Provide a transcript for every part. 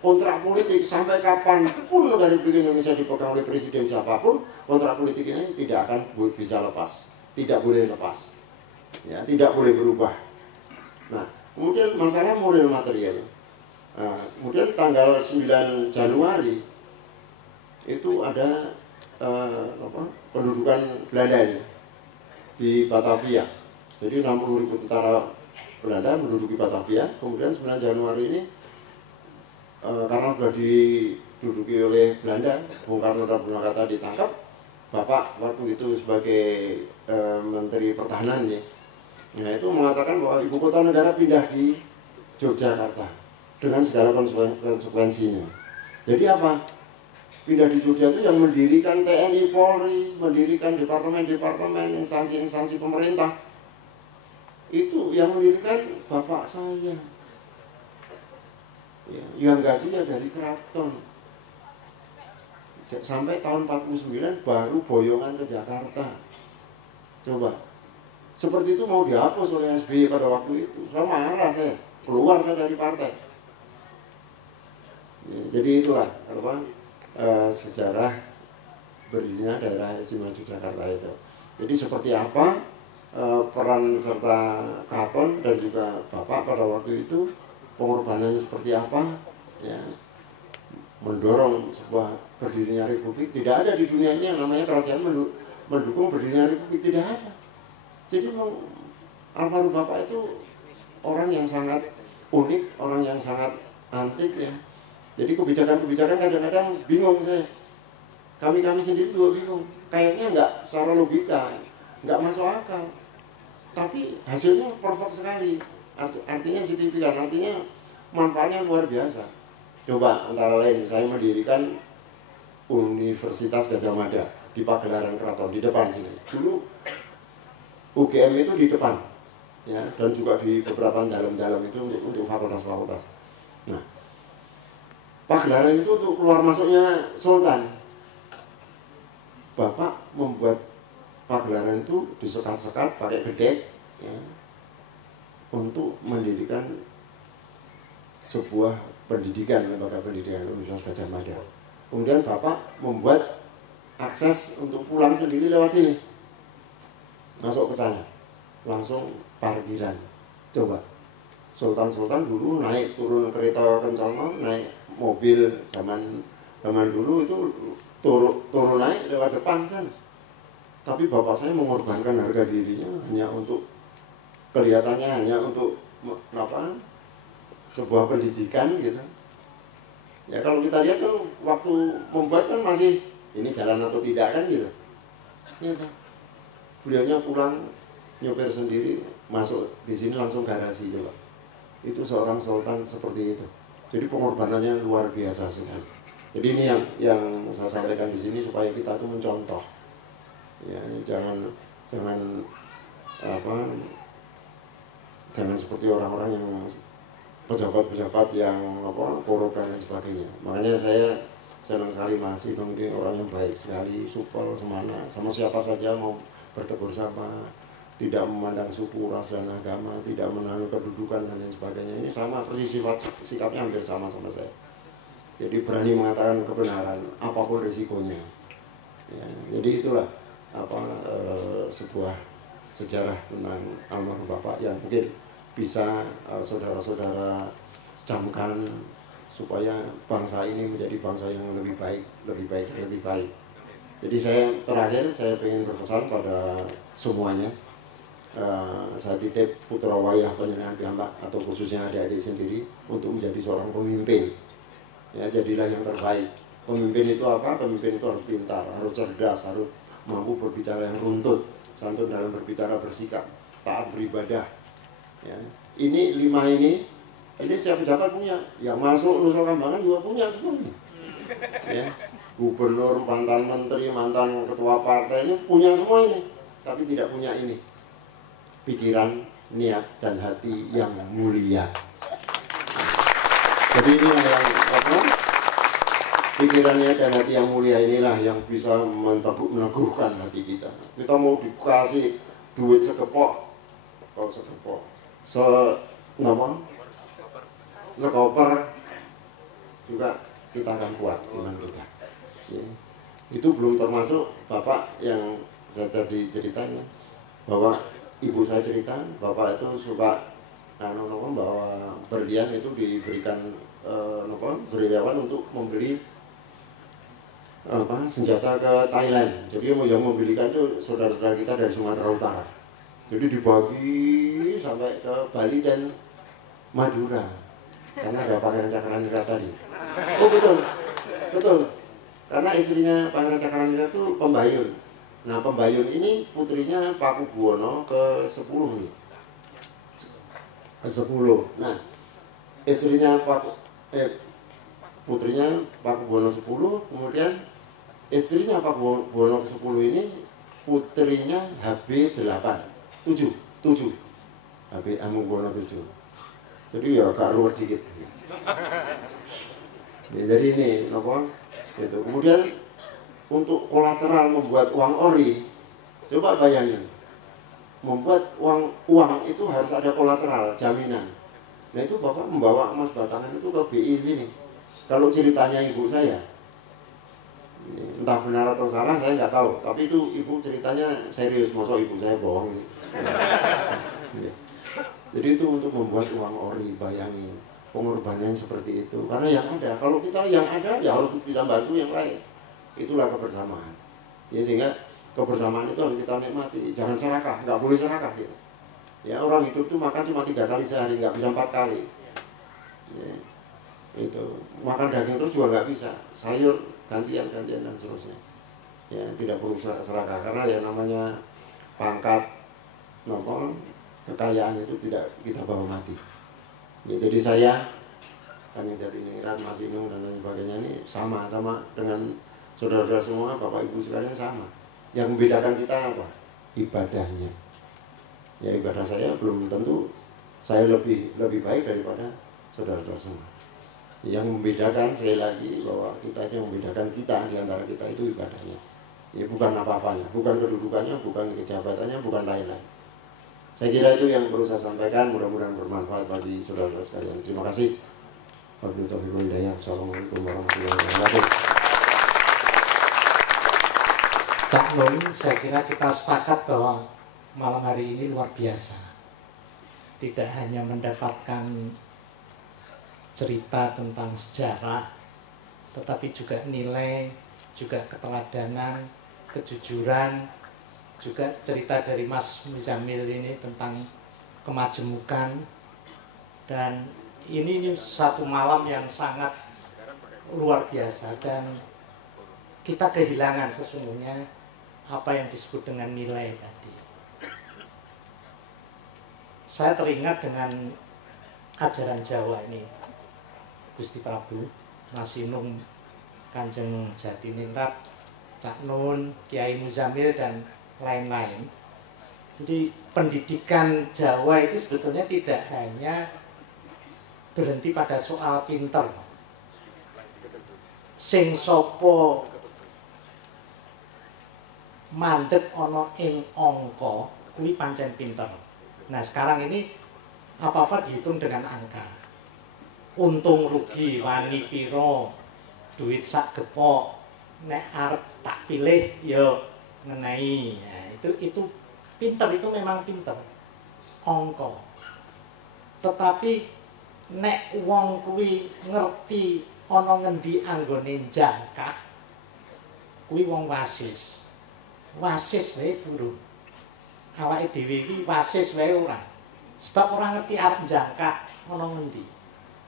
kontrak politik sampai kapanpun negara Republik Indonesia dipegang oleh presiden siapapun, kontrak politik ini tidak akan bisa lepas, tidak boleh lepas, ya, tidak boleh berubah. Nah, kemudian masalah moral material. Nah, kemudian tanggal 9 Januari itu ada pendudukan Belanda ini di Batavia. Jadi 60.000 tentara Belanda menduduki Batavia. Kemudian 9 Januari ini karena sudah diduduki oleh Belanda, Bung Karno dan Bung Hatta ditangkap. Bapak waktu itu sebagai Menteri Pertahanan ya, nah itu mengatakan bahwa ibu kota negara pindah di Yogyakarta dengan segala konsekuensinya. Jadi apa? Pindah di Jogja itu yang mendirikan TNI Polri, mendirikan departemen-departemen, instansi-instansi pemerintah. Itu yang mendirikan bapak saya. Ya, yang gajinya dari keraton. Sampai tahun 49 baru boyongan ke Jakarta. Coba. Seperti itu mau dihapus oleh SBY pada waktu itu. Saya marah saya. Keluar saya dari partai. Ya, jadi itulah sejarah berdirinya daerah istimewa Yogyakarta itu. Jadi seperti apa peran serta keraton dan juga bapak pada waktu itu, pengorbanannya seperti apa, ya, mendorong sebuah berdirinya republik. Tidak ada di dunia ini yang namanya kerajaan mendukung berdirinya republik, tidak ada. Jadi almarhum bapak itu orang yang sangat unik, orang yang sangat antik ya. Jadi kebijakan-kebijakan kadang-kadang bingung saya. Kami sendiri juga bingung. Kayaknya nggak secara logika, nggak masuk akal. Tapi hasilnya perfect sekali. Artinya signifikan, artinya manfaatnya luar biasa. Coba antara lain saya mendirikan Universitas Gadjah Mada di pagelaran keraton di depan sini. Dulu UGM itu di depan, ya, dan juga di beberapa dalam-dalam itu untuk fakultas-fakultas. Nah, pagelaran itu untuk keluar masuknya Sultan. Bapak membuat pagelaran itu disekat-sekat pakai gedek, ya, untuk mendirikan sebuah pendidikan, lembaga pendidikan Universitas Gadjah Mada. Kemudian Bapak membuat akses untuk pulang sendiri lewat sini, masuk ke sana, langsung parkiran. Coba, Sultan-sultan dulu naik turun kereta kencana, naik mobil zaman dulu itu turun naik lewat depan sana. Tapi bapak saya mengorbankan harga dirinya hanya untuk kelihatannya, hanya untuk apa, sebuah pendidikan gitu. Ya kalau kita lihat kan waktu membuat kan masih ini jalan atau tidak kan gitu. Gitu. Beliaunya pulang nyopir sendiri, masuk di sini langsung garasi coba. Itu seorang sultan seperti itu. Jadi pengorbanannya luar biasa sekali. Jadi ini yang saya sampaikan di sini supaya kita tuh mencontoh. Ya, jangan seperti orang-orang yang pejabat-pejabat yang korup dan lain sebagainya. Makanya saya senang sekali masih mungkin orang yang baik sekali, supel semana, sama siapa saja mau bertegur sapa, tidak memandang suku, ras dan agama, tidak menanam kedudukan dan lain sebagainya. Ini sama persis sikapnya hampir sama saya. Jadi berani mengatakan kebenaran apapun risikonya. Ya, jadi itulah sebuah sejarah tentang almarhum bapak yang mungkin bisa saudara-saudara camkan supaya bangsa ini menjadi bangsa yang lebih baik. Jadi saya ingin berpesan pada semuanya. Saya titip putra wayah panjenengan piyambak atau khususnya adik-adik sendiri untuk menjadi seorang pemimpin. Ya, jadilah yang terbaik. Pemimpin itu apa? Pemimpin itu harus pintar, harus cerdas, harus mampu berbicara yang runtut, santun dalam berbicara, bersikap, taat beribadah. Ya. Ini 5 ini setiap pejabat punya. Yang masuk Nusa Kambangan juga punya semuanya. Ya. Gubernur, mantan menteri, mantan ketua partai ini punya semua ini, tapi tidak punya ini. Pikiran, niat, dan hati yang mulia. Jadi inilah yang pikiran, niat, dan hati yang mulia inilah yang bisa meneguhkan hati kita. Kita mau dikasih duit sekepok, sekoper, juga kita akan kuat iman kita. Ya. Itu belum termasuk bapak yang saya tadi ceritanya, bahwa ibu saya cerita bapak itu suka bahwa berlian itu diberikan gerilyawan untuk membeli senjata ke Thailand. Jadi yang membelikan itu saudara-saudara kita dari Sumatera Utara. Jadi dibagi sampai ke Bali dan Madura karena ada Pangeran Cakranira tadi. Oh betul, betul. Karena istrinya Pangeran Cakranira itu pembayun. Nah pembayun ini putrinya Pakubuwono ke-10 nih. Ke-10. Nah istrinya putrinya Pakubuwono 10, kemudian istrinya Pakubuwono ke-10 ini putrinya HB8 7 HB Hamengkubuwono 7. Jadi ya agak ruwet dikit. Ya, jadi ini gitu. Kemudian untuk kolateral membuat uang ori, coba bayangin, membuat uang itu harus ada kolateral, jaminan. Nah itu bapak membawa emas batangan itu ke BI sini. Kalau ceritanya ibu saya, entah benar atau salah saya nggak tahu, tapi itu ibu ceritanya serius, masa ibu saya bohong. Jadi itu untuk membuat uang ori, bayangin pengorbanan seperti itu. Karena yang ada, kalau kita yang ada ya harus bisa bantu yang lain. Itulah kebersamaan. Ya sehingga kebersamaan itu harus kita nikmati. Jangan serakah, nggak boleh serakah gitu. Ya orang hidup itu makan cuma 3 kali sehari, nggak bisa 4 kali. Ya, itu makan daging terus juga nggak bisa. Sayur gantian dan seterusnya. Ya tidak perlu serakah karena yang namanya pangkat, kekayaan itu tidak kita bawa mati. Ya, jadi saya Kanjeng Jatiningrat, Mas Inung dan lain sebagainya ini sama dengan saudara-saudara semua, bapak ibu sekalian sama. Yang membedakan kita apa? Ibadahnya. Ya ibadah saya belum tentu saya lebih baik daripada saudara-saudara semua. Yang membedakan sekali lagi bahwa kita itu yang membedakan kita di antara kita itu ibadahnya. Ya bukan apa-apanya, bukan kedudukannya, bukan kejabatannya, bukan lain-lain. Saya kira itu yang perlu saya sampaikan, mudah-mudahan bermanfaat bagi saudara-saudara sekalian. Terima kasih. Assalamualaikum warahmatullahi wabarakatuh. Cak Nun, saya kira kita sepakat bahwa malam hari ini luar biasa. Tidak hanya mendapatkan cerita tentang sejarah, tetapi juga nilai, juga keteladanan, kejujuran, juga cerita dari Mas Muzamil ini tentang kemajemukan. Dan ini satu malam yang sangat luar biasa dan kita kehilangan sesungguhnya apa yang disebut dengan nilai tadi. Saya teringat dengan ajaran Jawa ini, Gusti Prabu, Mas Inung, Kanjeng Jatiningrat, Cak Nun, Kiai Muzamil dan lain-lain. Jadi pendidikan Jawa itu sebetulnya tidak hanya berhenti pada soal pinter. Sing sopo mandek ono ing angka kuwi pancen pinter. Nah, sekarang ini apa-apa dihitung dengan angka. Untung rugi wani piro, duit sak gepok, nek arep tak pilih ya ngenai. Nah, itu pinter, itu memang pinter. Angka. Tetapi nek wong kuwi ngerti ana ngendi anggone jangkah, kuwi wong wasis. Wasis wae durung. Awake dhewe iki wasis wae ora. Sebab ora ngerti arep jangkah ana ngendi.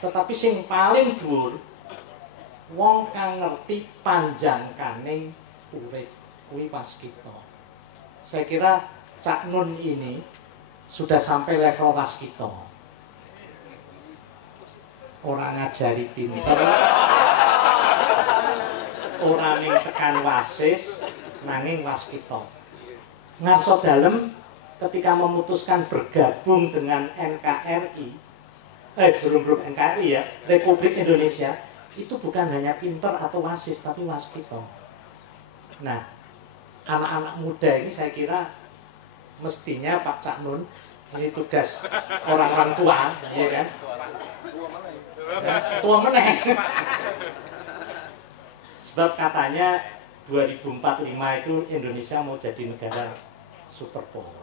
Tetapi sing paling dhuwur wong kang ngerti panjangkaning urip kuwi waskita. Saya kira Cak Nun ini sudah sampai level waskita. Orang ngajari pinter, orang yang tekan wasis, nanging waskita. Ngarso dalem ketika memutuskan bergabung dengan NKRI, belum NKRI ya, Republik Indonesia, itu bukan hanya pinter atau wasis, tapi waskita. Nah, anak-anak muda ini saya kira mestinya Pak Cak Nun, ini tugas orang-orang tua, ya kan? Tua meneh. Sebab katanya 2045 itu Indonesia mau jadi negara superpower.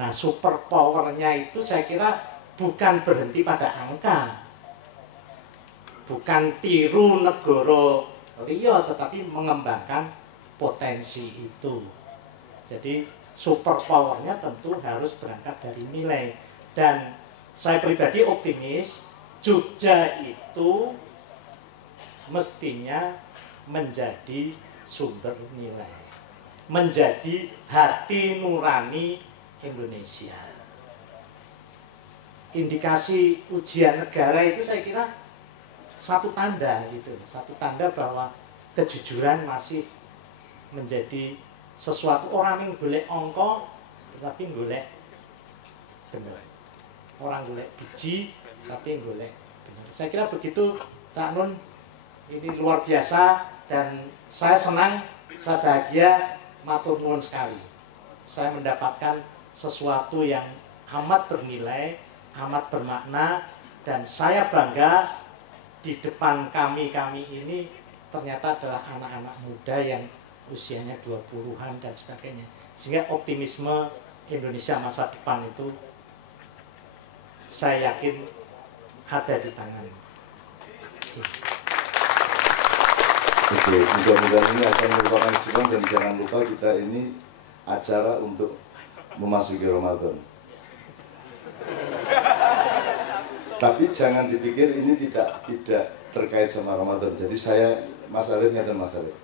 Nah, superpowernya itu saya kira bukan berhenti pada angka, bukan tiru negara liya, tetapi mengembangkan potensi itu. Jadi superpowernya tentu harus berangkat dari nilai. Dan saya pribadi optimis Jogja itu mestinya menjadi sumber nilai, menjadi hati nurani Indonesia. Indikasi ujian negara itu saya kira satu tanda gitu, satu tanda bahwa kejujuran masih menjadi sesuatu. Orang yang golek angka tapi golek bener, orang golek biji tapi golek bener. Saya kira begitu Cak Nun, ini luar biasa dan saya senang, saya bahagia, matur nuwun sekali. Saya mendapatkan sesuatu yang amat bernilai, amat bermakna, dan saya bangga di depan kami ini ternyata adalah anak-anak muda yang usianya 20-an dan sebagainya. Sehingga optimisme Indonesia masa depan itu saya yakin ada di tangan. Oke, mudah-mudahan ini akan merupakan kesimpulan, dan jangan lupa kita ini acara untuk memasuki Ramadan. Tapi jangan dipikir ini tidak terkait sama Ramadan. Jadi saya, Mas Arif dan Mas Arif,